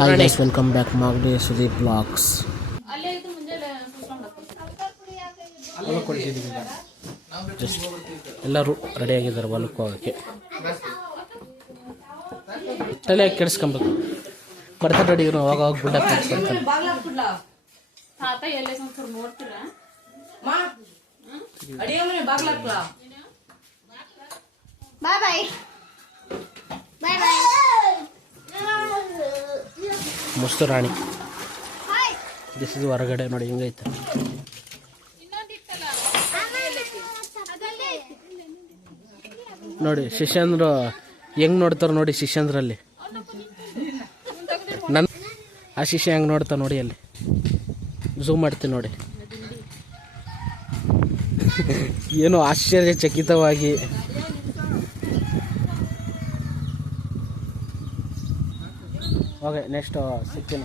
Hi guys welcome back Magadi Sudeep blogs just ಎಲ್ಲರೂ ready ಆಗಿದ್ದಾರೆ ಹೊಲಕ್ಕೆ ಹೋಗೋಕ್ಕೆ. ತಲೆ ಕೆಡಿಸ್ಕೊಬೇಕು. ಬರ್ತಾರೆ ರೆಡಿ ಇರೋ ಒಂಚೂರು ನೋಡ್ತೀರಾ? ಬಾಯ್ ಬಾಯ್ ಬಾಯ್ ಬಾಯ್ ಮಸ್ತು ರಾಣಿ. ದಿಸ್ ಇಸ್ ಹೊರಗಡೆ ನೋಡಿ ಹಿಂಗೈತೆ ನೋಡಿ ಶಿಷ್ಯಂದ್ರ ಹೆಂಗ್ ನೋಡ್ತಾರ ನೋಡಿ ಶಿಷ್ಯಂದ್ರಲ್ಲಿ. ನನ್ ಆ ಶಿಷ್ಯ ಹೆಂಗ್ ನೋಡ್ತಾ ನೋಡಿ ಅಲ್ಲಿ. ಝೂಮ್ ಮಾಡ್ತೀನಿ ನೋಡಿ. ಏನು ಆಶ್ಚರ್ಯಚಕಿತವಾಗಿ ಓಕೆ ನೆಕ್ಸ್ಟ್ ಸಿಗ್ತೀನಿ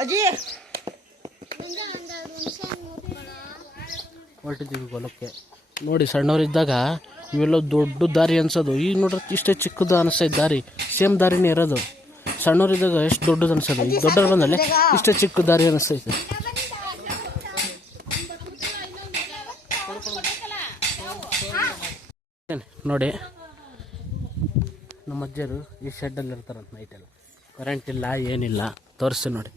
ಅಜ್ಜಿ! ಹೊರಟಿದ್ದೀವಿ ಹೊಲಕ್ಕೆ. ನೋಡಿ ಸಣ್ಣವರಿದ್ದಾಗ ಇವೆಲ್ಲ ದೊಡ್ಡ ದಾರಿ ಅನ್ಸೋದು. ಈಗ ನೋಡ್ರಿ ಇಷ್ಟೇ ಚಿಕ್ಕದು ಅನಿಸ್ತೈತೆ ದಾರಿ. ಸೇಮ್ ದಾರಿನೇ ಇರೋದು. ಸಣ್ಣವರಿದ್ದಾಗ ಎಷ್ಟು ದೊಡ್ಡದು ಅನ್ಸೋದು. ಈಗ ದೊಡ್ಡವ್ರು ಬಂದಲ್ಲೇ ಇಷ್ಟೇ ಚಿಕ್ಕ ದಾರಿ ಅನಿಸ್ತೈತೆ ನೋಡಿ. ನಮ್ಮ ಅಜ್ಜರು ಈ ಶೆಡ್ಡಲ್ಲಿ ಇರ್ತಾರಂತ ನೈಟೆಲ್ಲ ಕರೆಂಟ್ ಇಲ್ಲ, ಏನಿಲ್ಲ. ತೋರಿಸಿ ನೋಡಿ.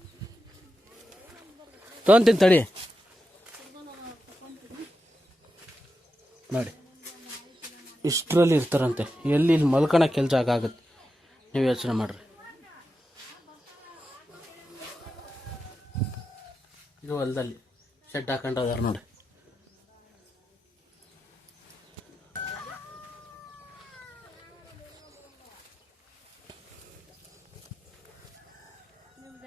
ತೊಗೊಂತೀನಿ ತಡಿ. ನೋಡಿ. ಇಷ್ಟರಲ್ಲಿ ಇರ್ತಾರಂತೆ. ಎಲ್ಲಿ ಇಲ್ಲಿ ಮಲ್ಕೊಳಕ್ಕೆ ಕೆಲಸ ಆಗುತ್ತೆ? ನೀವು ಯೋಚನೆ ಮಾಡ್ರಿ. ಇದು ಹೊಲದಲ್ಲಿ ಶೆಡ್ ಹಾಕೊಂಡು ಹೋದಾರ ನೋಡಿ.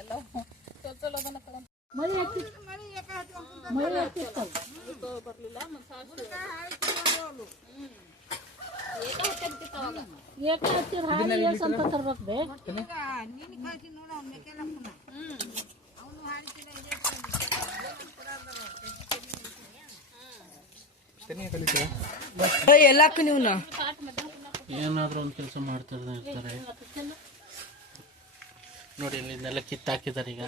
ಎಲ್ಲ ಚೊಲ್ ಚಲೋ ಅದನ್ನ ತಗೊಂಡ್ ಮಳಿ ಮಳಿ ಬರ್ಲಿಲ್ಲ ಮತ್ತೆ ಸಾಸು ಏಕ ಹತ್ತಿರ ಹಾಲು ಏಸ್ ಅಂತ ತರ್ಬೇಕು ಬೇ? ಎಲ್ಲಕ್ಕೂ ನೀವು ಏನಾದರೂ ಒಂದು ಕೆಲಸ ಮಾಡ್ತಾ ಇರ್ತಾರೆ. ನೋಡಿ ಇಲ್ಲಿ ಇದನ್ನೆಲ್ಲ ಕಿತ್ತಾಕಿದ್ದಾರೆ ಈಗ.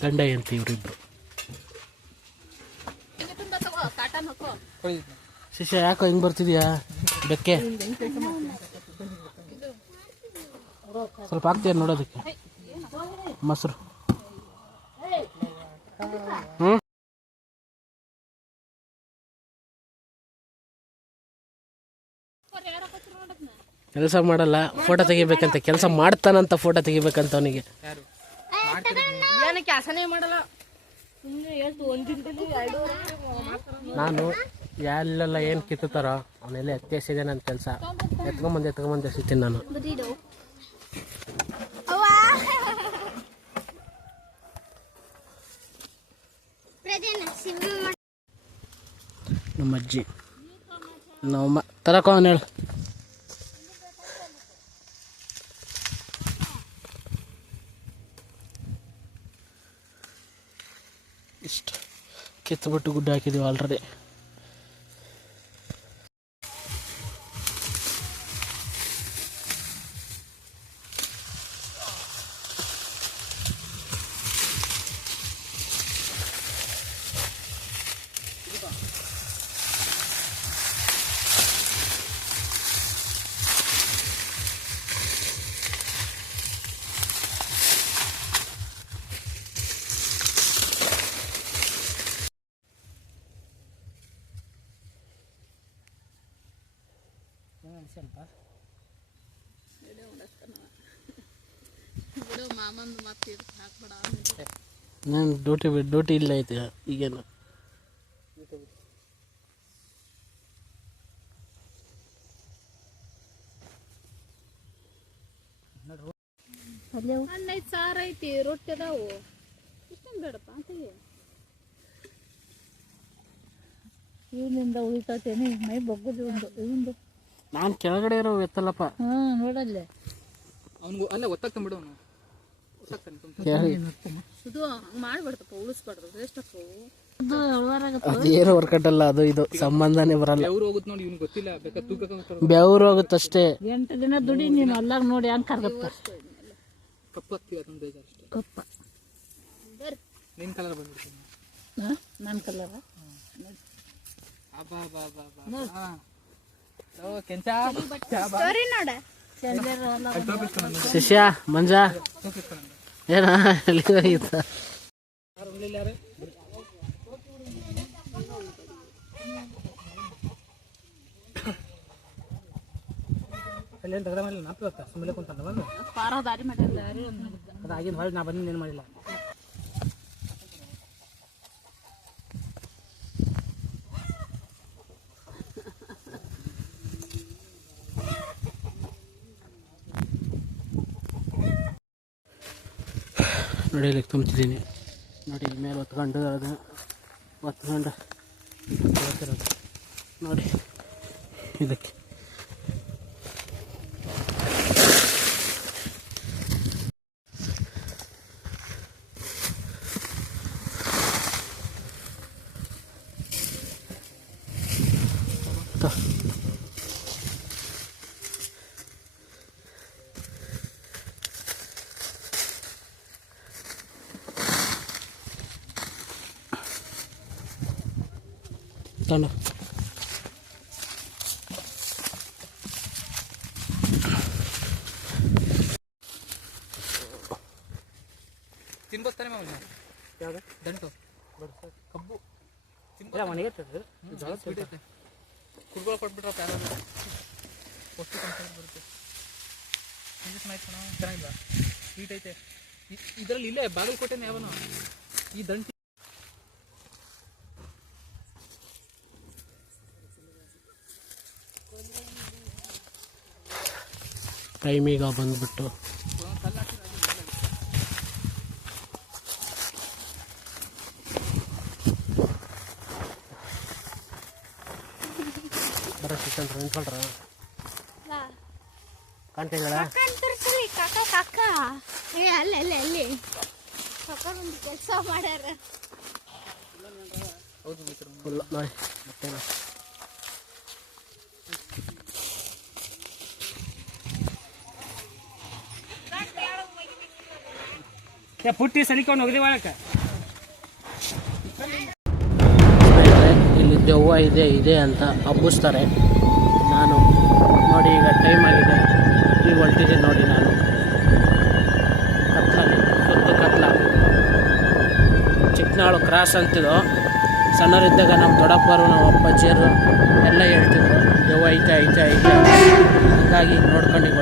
ಗಂಡ ಎಂತ ಇವರಿಬ್ರು ಶಿಷ್ಯ ಯಾಕೋ ಹಿಂಗ್ ಬರ್ತಿದ್ಯಾ? ಬೆಕ್ಕೆ? ಸ್ವಲ್ಪ ಆಗ್ತೀಯ ನೋಡೋದಕ್ಕೆ? ಮೊಸರು. ಹ್ಞೂ ಕೆಲಸ ಮಾಡಲ್ಲ ಫೋಟೋ ತೆಗಿಬೇಕಂತ ಕೆಲಸ ಮಾಡ್ತಾನಂತ ಫೋಟೋ ತೆಗಿಬೇಕಂತ ಅವನಿಗೆ. ನಾನು ಎಲ್ಲೆಲ್ಲ ಏನು ಕಿತ್ತುತ್ತಾರೋ ಅವನೆಲ್ಲ ಎತ್ತೇಸಿದೆ ನನ್ನ ಕೆಲಸ. ಎತ್ಕೊಂಬಂದು ಎತ್ಕೊಂಬಂದು ಎಸಿತೀನಿ ನಾನು. ನಮ್ಮ ಅಜ್ಜಿ. ನಮ್ಮ ತರಕ ಅವನು ಹೇಳು. ಇಷ್ಟು. ಕಿತ್ತುಬಿಟ್ಟು ಗುಡ್ಡ ಹಾಕಿದ್ದೀವಿ ಆಲ್ರೆಡಿ ಬಿಡು ಮಾಮಂದು ಮತ್ತೆ ಇದಕ್ಕೆ ಹಾಕ್ಬೇಡ ನಾನು ಡ್ಯೂಟಿ ಬಿಟ್ಟು ಡ್ಯೂಟಿ ಇಲ್ಲ ಐತೆ ಈಗೇನು ಅನ್ನ ಐತಿ ಸಾರು ಐತಿ ರೊಟ್ಟಿ ಅದಾವು ಇಷ್ಟೊಂದು ಬೇಡಪ್ಪ ಅಂತೀವಿ ಇವನಿಂದ ಉಳಿತತೇನೆ ಮೈ ಬಗ್ಗುದು ಒಂದು ಇವಂದು ನಾನು ಕೆಳಗಡೆ ಇರೋ ಎತ್ತಲ್ಲಪ್ಪ. ಹಾ ನೋಡಲ್ಲೇ. ಅವನಿಗೂ ಅಲ್ಲೇ ಒತ್ತಾಗ್ತಾನೆ ಬಿಡು ಅವನು ಹಂಗೆ ಮಾಡ್ಬಿಡ್ತಪ್ಪ ಉಳಿಸ್ಬಾರ್ದು ವೇಸ್ಟ್ ಅದೇನು ವರ್ಕೌಟ್ ಅಲ್ಲ ಅದು ಇದು. ಸಂಬಂಧನೇ ಬರಲ್ಲ. ಅವ್ರು ಹೋಗುತ್ತೆ ನೋಡಿ ಇವ್ನಿಗೆ ಗೊತ್ತಿಲ್ಲ ಬೇಕಾದ್ರೆ ತೂಕ ಬೆವರು ಹೋಗುತ್ತಷ್ಟೇ ಎಂಟು ದಿನ ದುಡಿ ನೀನು ಅಲ್ಲಾಗ ನೋಡಿ ಹಂಗೆ ಕರ್ಗತ್ತ. ಕಪ್ಪು ಹತ್ತಿ ಅದೊಂದು ಬೇಜಾರು ಅಷ್ಟೇ. ಕಪ್ಪ. ನಿನ್ನ ಕಲರ್ ಬಂದ್ಬಿಡ್ತೀನಿ. ನನ್ನ ಕಲರ? ಬಾ ಬಾ ಬಾ ನೋಡ. ಶಿಷ್ಯ ಮಂಜ. ಏನ ಅಲ್ಲೇನು ತೆಗೆದ ಮೇಲೆ ನಾಪಿ ಹೊತ್ತ ಸುಮ್ಮನೆ ಕುಂತಾನ ಬಂದು? ಪಾರ ದಾರಿ ಮಾಡಿಲ್ಲ ಅದಾಗಿನ ಹೊಳೆ ನಾ ಬಂದು ಏನು ಮಾಡಿಲ್ಲ ನೋಡಿ ಇಲ್ಲಿಗೆ ತುಂಬ್ತಿದ್ದೀನಿ ನೋಡಿ ಮೇಲೆ ಹೊತ್ಕೊಂಡು ಅದು ಹೊತ್ಕೊಂಡು ನೋಡಿ ಇದಕ್ಕೆ. ತಗೊಂಡು ತಿನ್ಬೋದು ತಾನೆ ಮಾವನ ಯಾವ್ದು? ದಂಟು. ಕಬ್ಬು. ಇಲ್ಲ ಮನೆಗೆ ಜೋಳ ಸ್ವೀಟ್ ಐತೆ. ಕುಡ್ಗಳು ಕೊಟ್ಬಿಟ್ರೆ ಯಾರು ಪೌಷ್ಟಿಕ ಅಂಶ ಬರುತ್ತೆ. ಇಂಜೆಕ್ಷನ್ ಚೆನ್ನಾಗಿಲ್ಲ ಸ್ವೀಟ್ ಐತೆ. ಇದರಲ್ಲಿ ಇಲ್ಲೇ ಬಾಗಲಕೋಟೆನೇ ಯಾವನು. ಈ ದಂಟಿ ಟೈಮೀಗ ಬಂದ್ಬಿಟ್ಟು. ಬರೋ ಸಿಕ್ಕಂಡ್ರ ನಿಂತ್ಕೊಳ್ರ ಕಾಣ್ತಿಗಳ ಕಾಕ ಕಾಕ ಏ ಅಲ್ಲಿ ಅಲ್ಲಿ ಅಲ್ಲಿ. ಕಾಕ ಒಂದು ಕೆಲಸ ಮಾಡ್ಯಾರ. ನೋಡಿ ಮತ್ತೇನು? ಪುಟ್ಟಿ ಸಲಿಕೊಂಡು ಹೋಗಿದೆ ಒಳಕ್ಕೆ ಇಲ್ಲಿ ದೆವ್ವ ಇದೆ ಇದೆ ಅಂತ ಹಬ್ಬಿಸ್ತಾರೆ. ನಾನು ನೋಡಿ ಈಗ ಟೈಮ್ ಆಗಿದೆ. ಈಗ ಹೊಲ್ಟಿದ್ದೀನಿ ನೋಡಿ ನಾನು. ಕತ್ಲಲ್ಲಿ, ಸುತ್ತ ಕತ್ಲ. ಚಿಕ್ಕನಾಳು ಕ್ರಾಸ್ ಅಂತಿದ್ದು ಸಣ್ಣವರಿದ್ದಾಗ ನಮ್ಮ ದೊಡ್ಡಪ್ಪರು, ನಮ್ಮ ಅಪ್ಪಾಜಿಯರು ಎಲ್ಲ ಹೇಳ್ತಿದ್ರು, ದೆವ್ವ ಐತೆ ಐತೆ ಐತೆ ಹಾಗಾಗಿ ನೋಡ್ಕೊಂಡು ಈಗ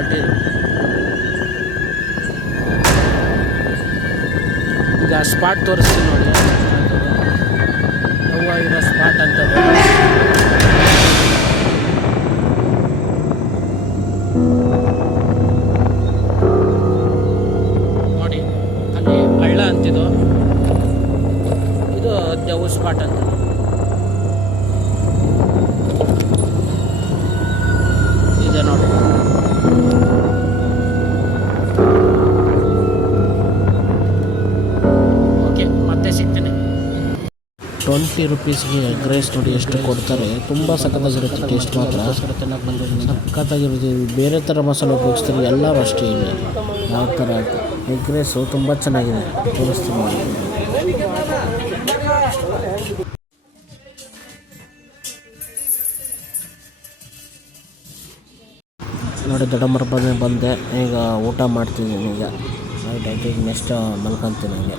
ಸ್ಪಾಟ್ ತೋರಿಸ್ತೀವಿ ನೋಡಿ. ಇರೋ ಸ್ಪಾಟ್ ಅಂತ ನೋಡಿ ಅಲ್ಲಿ ಹಳ್ಳ ಅಂತಿದ್ದು ಇದು ದೆವ್ವ ಸ್ಪಾಟ್ ಅಂತ. ಟ್ವೆಂಟಿ ರುಪೀಸ್ಗೆ ಎಗ್ ರೈಸ್ ನೋಡಿ ಎಷ್ಟು ಕೊಡ್ತಾರೆ. ತುಂಬ ಸಖತ್ತಾಗಿರುತ್ತೆ ಟೇಸ್ಟ್ ಮಾತ್ರ. ಸಖತ್ತಾಗಿರುತ್ತೆ. ಬೇರೆ ಥರ ಮಸಾಲೆ ಉಪಯೋಗಿಸ್ತಾರೆ. ಎಲ್ಲರೂ ಅಷ್ಟೇ ಇಲ್ಲಿ. ಯಾವ ಥರ ಎಗ್ ರೈಸು ತುಂಬ ಚೆನ್ನಾಗಿದೆ. ತೋರಿಸ್ತೀನಿ ನೋಡಿ. ದೊಡ್ಡ ಬಂದೆ ಬಂದೆ. ಈಗ ಊಟ ಮಾಡ್ತಿದ್ದೀನಿ ಈಗ. ಆಯ್ತು ಈಗ ನೆಕ್ಸ್ಟ್ ಮಲ್ಕೊಂತೀನಿ ಹಂಗೆ.